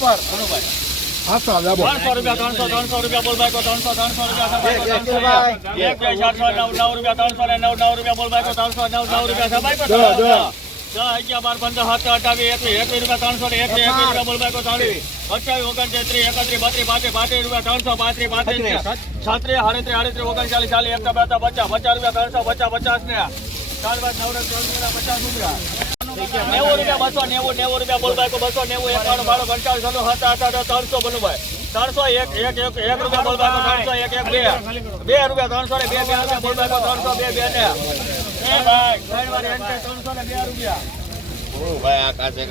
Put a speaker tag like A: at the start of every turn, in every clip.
A: ઉપર
B: મનુભાઈ
A: હાસો આવ્યા બોલ
B: ત્રણસો રૂપિયા ત્રણસો ત્રણસો રૂપિયા બોલ ભાઈ ત્રણસો ત્રણસો રૂપિયા સબાઈ ત્રણસો એક બે ચારસો નવ નવ રૂપિયા ત્રણસો ને નવ નવ રૂપિયા બોલ ભાઈ ત્રણસો નવ નવ રૂપિયા સબાઈ
A: દસ, દસ.
B: દસ અગિયાર બાર પંદર સત્તર અઠાવીસ એકવીસ એકવીસ રૂપિયા ત્રણસો ને એકવીસ એકવીસ રૂપિયા બોલ ભાઈ ત્રાવીસ અઠાવીસ ઓગણત્રીસ ત્રીસ એકત્રીસ બત્રીસ પાંત્રીસ પાંત્રીસ રૂપિયા ત્રણસો પાંત્રીસ પાંત્રીસ ને છત્રીસ સાડત્રીસ આડત્રીસ ઓગણચાલીસ ચાલીસ એકતા બેતા પચાસ પચાસ રૂપિયા ત્રણસો પચાસ પચાસ ને ચાર બાદ નવરસ ત્રણસો પચાસ રૂપિયા નેવું રૂપિયા બસો નેવું નેવું રૂપિયા બોલ ભાઈ બસો નેવું એકાણું ભાડો પંચાવન સાત આઠ આઠ ત્રણસો બોલું ત્રણસો એક એક એક એક રૂપિયા બોલ ભાઈ ત્રણસો એક એક બે. બે રૂપિયા ત્રણસો ને બે બે રૂપિયા બોલ ત્રણસો બે બે ને. ત્રણસો બે રૂપિયા. ભાઈ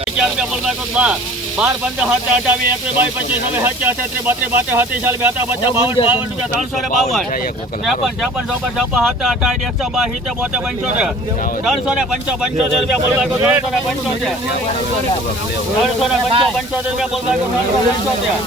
B: બાર પંદર સાત અઠાવી એકવીસ બાવીસ પચીસ, હવે સાચી અઠત્રીસ બત્રીસ બાતેર સત્રીસ ચાલીસ બેતા પચાસ બાવન બાવન રૂપિયા, ત્રણસો ને બાવન. ત્રેપન ત્રેપન, ચોપન છપ્પન સાત અઠાવીસ એકસો બાર, સિત્તેર, બોતેર, પંચોતેર. ત્રણસો ને પંચો, પંચોતેર રૂપિયા બોલ ત્રણસો ને પંચોતેર. ત્રણસો ને પંચો, પંચોતેર રૂપિયા બોલ ભાઈ ત્રણસો પંચોતેર.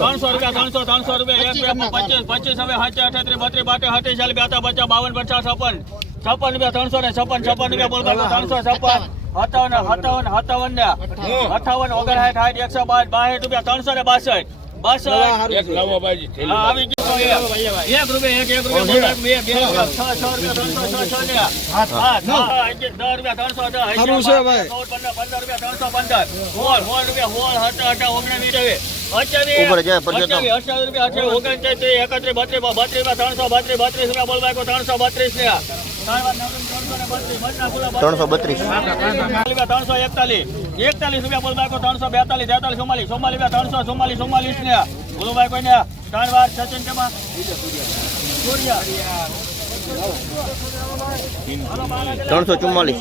B: ત્રણસો રૂપિયા, ત્રણસો ત્રણસો રૂપિયા, એક, બે પચીસ પચીસ, હવે સાચી અઠત્રીસ બત્રીસ બાતેર સત્રીસ ચાલીસ બેતા પચાસ બાવન, પચાસ, છપ્પન. છપ્પન રૂપિયા, ત્રણસો ને છપ્પન છપ્પન રૂપિયા બોલ ત્રણસો છપ્પન. સત્તાવન સત્તાવન સત્તાવન ને. અઠાવન ઓગણસાઠ સાઠ એકસો બાર બાસઠ રૂપિયા ત્રણસો ને બાસઠ. બાસઠ. આવી એક રૂપિયા એક એક રૂપિયા બે બે છ છ રૂપિયા ત્રણસો છ છ ને. હા, હા, દસ રૂપિયા ત્રણસો દસ પંદર પંદર રૂપિયા ત્રણસો પંદર. સોળ સોળ રૂપિયા સોળ સત્તર અઢાર ઓગણીસ
C: ઉપર જાય,
B: ત્રણસો બત્રીસ બત્રીસ રૂપિયા બોલ ભાઈ ત્રણસો બત્રીસ ને.
C: ત્રણસો બત્રીસ.
B: ત્રણસો એકતાલીસ એકતાલીસ રૂપિયા બોલ ભાઈ ત્રણસો બેતાલીસ તેતાલીસ ચુમ્માલીસ ચુમ્માલીસ રૂપિયા ત્રણસો ચુમ્માલીસ ચુમ્માલીસ ને બોલો ભાઈ કોઈને ત્રણ વાર સચિન તેમાં
C: ત્રણસો ચુમ્માલીસ.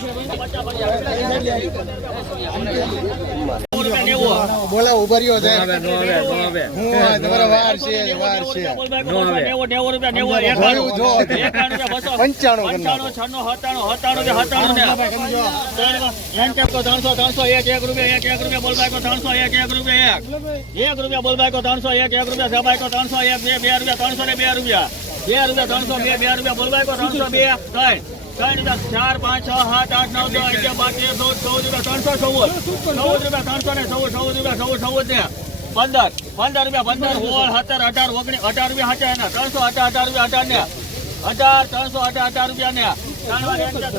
A: બોલા ઊભા રહ્યો છે. હું તમારો વાર છે વાર છે. પંચાણું.
B: ત્રણસો ત્રણસો એક એક રૂપિયા એક એક રૂપિયા બોલ બાઈકો ત્રણસો એક એક રૂપિયા એક. એક રૂપિયા બોલ બાઈકો ત્રણસો એક એક રૂપિયા સબાઈકો ત્રણસો એક બે બે રૂપિયા ત્રણસો ને બે રૂપિયા. બે રૂપિયા ત્રણસો બે બે રૂપિયા બોલ બાઈકો ત્રણસો બે ત્રણ. ત્રણ ચાર પાંચ છ સાત આઠ નવ દસ અગિયાર બાર તેર ચૌદ ચૌદ રૂપિયા ત્રણસો ચૌદ ચૌદ રૂપિયા ત્રણસો ને ચૌદ ચૌદ રૂપિયા ચૌદ ચૌદ ને પંદર પંદર રૂપિયા પંદર સોળ સત્તર અઢાર ઓગણીસ અઢાર રૂપિયા અઢાર એના ત્રણસો અઢાર અઢાર રૂપિયા અઢાર ને અઢાર ત્રણસો અઢાર અઢાર રૂપિયા ને ત્રણસો એકવીસ,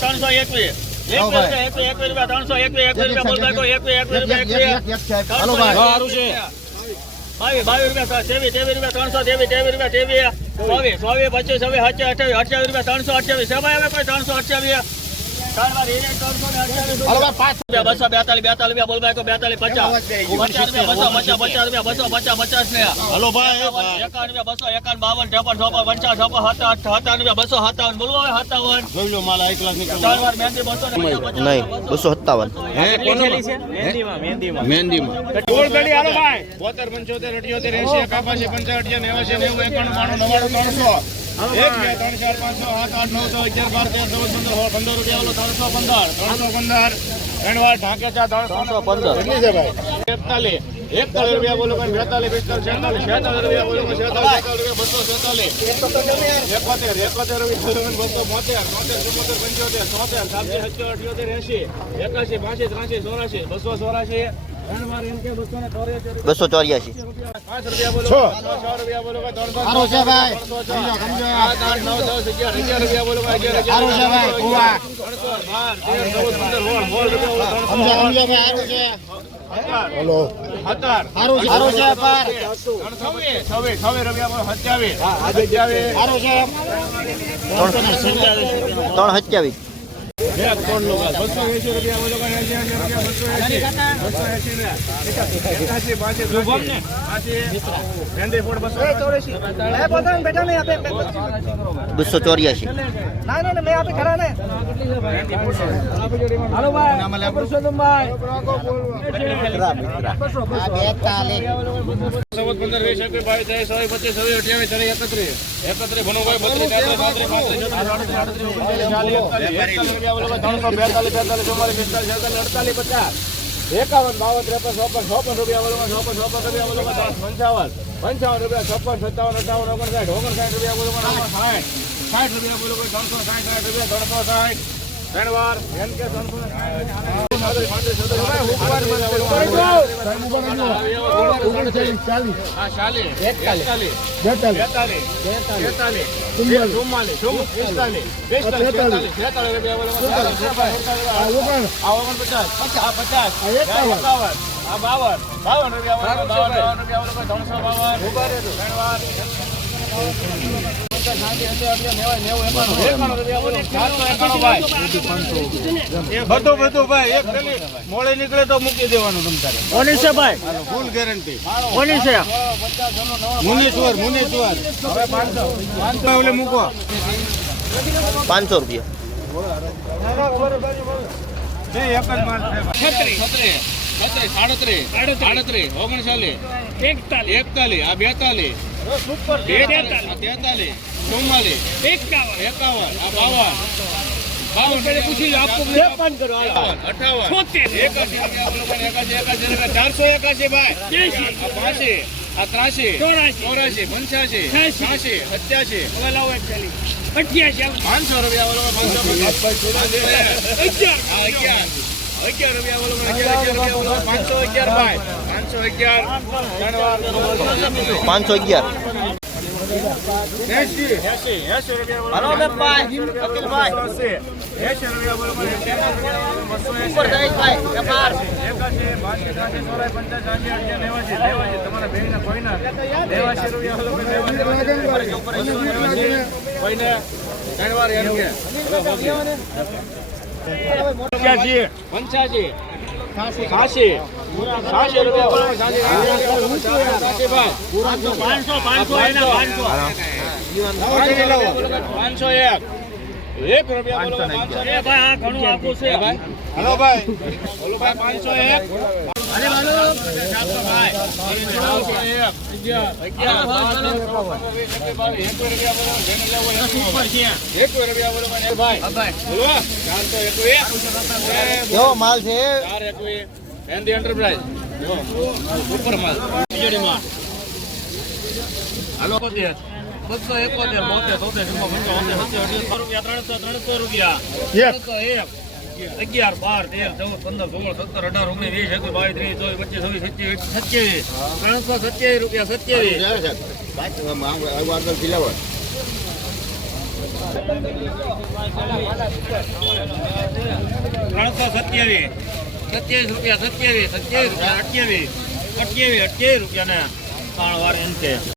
B: ત્રણસો એકવીસ એકવીસ રૂપિયા, ત્રણસો એકવીસ, એકવીસ રૂપિયા ત્રણસો, તેવી તેવી રૂપિયા, ત્રેવીસ, ચોવીસ, ચોવીસ, પચીસ, હવે અઠ્યાવીસ, રૂપિયા, ત્રણસો અઠ્યાવીસ. આવે કોઈ ત્રણસો અઠ્યાવીસ? બસો બેતાલીસ બેતાલીસ રૂપિયા બોલ ભાઈ બેતાલીસ પચાસ. પચાસ રૂપિયા બસો પચાસ પચાસ રૂપિયા બસો પચાસ પચાસ ને.
A: હલો ભાઈ
B: એકાવન રૂપિયા બસો એકાવન બાવન ત્રેપન ચોપન પંચાવન છપ્પન સત્તાવન સત્તાવન રૂપિયા બસો સત્તાવન બોલવો હવે સત્તાવન.
A: જોઈ લો માલ એક લાખ નીકળ
B: વાર મહેંદી બસો
C: સત્તાવન.
A: બોતેર પંચોતેર અઠ્યોતેર એસી એકાપાસી પંચાવન નેવાસી નેવું એકાણું બાણું નવ્વાણું ત્રણસો એક બે ત્રણ ચાર પાંચ છ સાત આઠ નવ દસ અગિયાર બાર તેર ચૌદ પંદર પંદર રૂપિયા ઓલો ત્રણસો પંદર ત્રણસો પંદર ત્રણ વાર ઢાંકે ચા ત્રણસો પંદર. કેટલી છે ભાઈ? એકતાલીસ. એકતાલીસ રૂપિયા બોલો કોઈ બેતાલીસ પિસ્તાલીસ છેતાલીસ. છેતાલીસ રૂપિયા બોલો કોઈ છેતાલીસ બસો છેતાલીસ. એકોતેર એકોતેર રૂપિયા બોલો બસો બોતેર બોતેર ચુમ્મોતેર પંચોતેર ચોતેર સાતસો અઠ્યોતેર એસી એકાસી બાસી ત્રાસી ચોરાસી બસો ચોરાસી બસો ચોર્યાસી. હેલો. સારું સારું છે પર.
C: ત્રણ સત્યાવીસ.
A: બસો ચોર્યાસી ના ના એસી બસો એસી ને એકાસી બાસી ચૌદ પંદર વીસ એકવીસ બાવીસ ત્રેવીસ ચોવીસ પચીસ છવ્વીસ અઠ્યાવીસ ત્રીસ એકત્રીસ. એકત્રીસ ભણુભાઈ બત્રીસ તેત્રીસ પાંત્રીસ ત્રણસો બેતાલીસ બેતાલીસ ચુમ્માલીસ પિસ્તાલીસ છેતાલીસ અડતાલીસ પચાસ એકાવન બાવન ત્રેપન ચોપન ચોપન રૂપિયા બોલો ભાઈ ચોપન ચોપન રૂપિયા બોલો પંચાવન પંચાવન રૂપિયા ચોપન સત્તાવન અઠાવન ઓગણસાઠ ઓગણસાઠ રૂપિયા બોલો ભાઈ સાઠ સાઠ રૂપિયા બોલો ભાઈ ત્રણસો સાઠ સાઠ રૂપિયા ત્રણસો સાઠ બાવન બાવન રૂપિયા બાવન રૂપિયા ત્રણસો બાવન બધું બધું ભાઈ એક મોડે નીકળે તો મૂકી દેવાનું તમ તારે.
B: કોની છે ભાઈ?
A: ફૂલ ગેરંટી
B: કોની છે?
A: મુનેશ્વર મુનેશ્વર. હવે પાંચસો. પાંચસો મૂકો.
C: પાંચસો રૂપિયા.
A: સાડત્રીસ સાડત્રીસ. ઓગણચાલીસ એકતાલીસ. એકતાલીસ આ બેતાલીસ. બેતાલીસ. તેતાલીસ. ચુમ્માલીસ એકાવન. એકાવન આ બાવન. બાવન પૂછી
B: ત્રેપન કરો
A: અઠાવન. એકાસી એકાસી એકાસી ચારસો એકાસી ભાઈ. આ આ ત્રાસી ચોરાસી. પંચ્યાસી છ્યાસી. સત્યાસી. પાંચસો રૂપિયા બોલો પાંચસો અગિયાર. અગિયાર. અગિયાર રૂપિયા બોલો અગિયાર અગિયાર રૂપિયા બોલો. પાંચસો અગિયાર ભાઈ. પાંચસો અગિયાર.
C: પાંચસો અગિયાર. હાલો બેનભાઈ, અકિલભાઈ.
A: એસી રૂપિયા બોલો બસો
C: ભાઈ વેપાર
A: એકાસી બાસી ત્રાસી ચોરાસી પંચાસી સાઠી અગિયાર તમારા બેયના કોઈના રૂપિયા પંચ્યાસી છાસી રૂપિયા ભાઈ
B: પાંચસો પાંચસો એના પાંચસો
A: પાંચસો એક. એક રૂપિયા બોલો. પાંચસો
B: એ ભાઈ આ ઘણું આપું છે
A: હલો ભાઈ બોલો ભાઈ પાંચસો એક અરે ભાઈ એક રૂપિયા બોલો. ભાઈ બોલો ચારસો એકવીસ
C: માલ છે
A: ચાર એકવીસ. એન્ડી એન્ટરપ્રાઇઝ જો ઉપર માલ. વીજળીમાં હાલો
B: એકોતેર. બસો એકોતેર બોતેર તોતેર રૂપિયા ત્રણસો ત્રણસો રૂપિયા. ત્રણસો એક. અગિયાર બાર તેર ચૌદ પંદર સોળ સત્તર અઢાર ઓગણીસ વીસ એકવીસ બાવીસ ત્રીસ ચોવીસ પચીસ છવ્વીસ સત્યાવીસ સત્યાવીસ. ત્રણસો સત્યાવીસ રૂપિયા સત્યાવીસ. ત્રણસો સત્યાવીસ. સત્યાવીસ રૂપિયા સત્યાવીસ સત્યાવીસ રૂપિયા અઠ્યાવીસ. અઠ્યાવીસ અઠ્યાવીસ રૂપિયાના ત્રણ એમ છે.